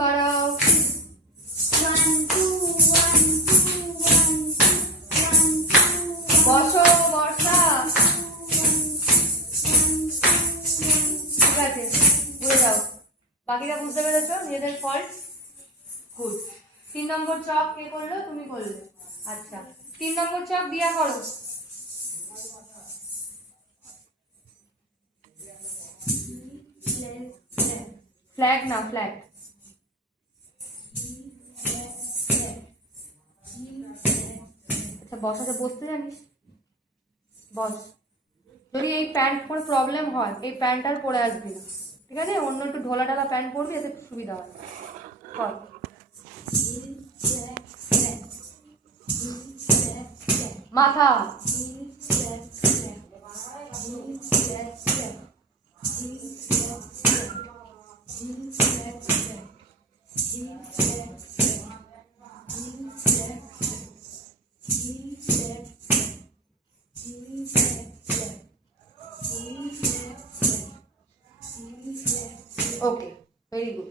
বাড়াও। 1 2 1 2 1 2 বসো বর্ষা। ঠিক আছে, বুঝে যাও। বাকিটা বুঝতে পেরেছো নিজেদের ফল্ট? গুড। 3 নম্বর চক কে করলো? তুমি করলে। আচ্ছা, 3 নম্বর চক দিয়া করো। ফ্ল্যাগ না, ফ্ল্যাগ। আচ্ছা বসাতে বসতে জানিস? বস। যদি এই প্যান্ট পরে প্রবলেম হয়, এই প্যান্ট আর পরে আসবি না, ঠিক আছে? অন্য একটু ঢোলা ঢালা প্যান্ট পরবি, এতে একটু সুবিধা হয়। কর। মাথা। Okay, very good.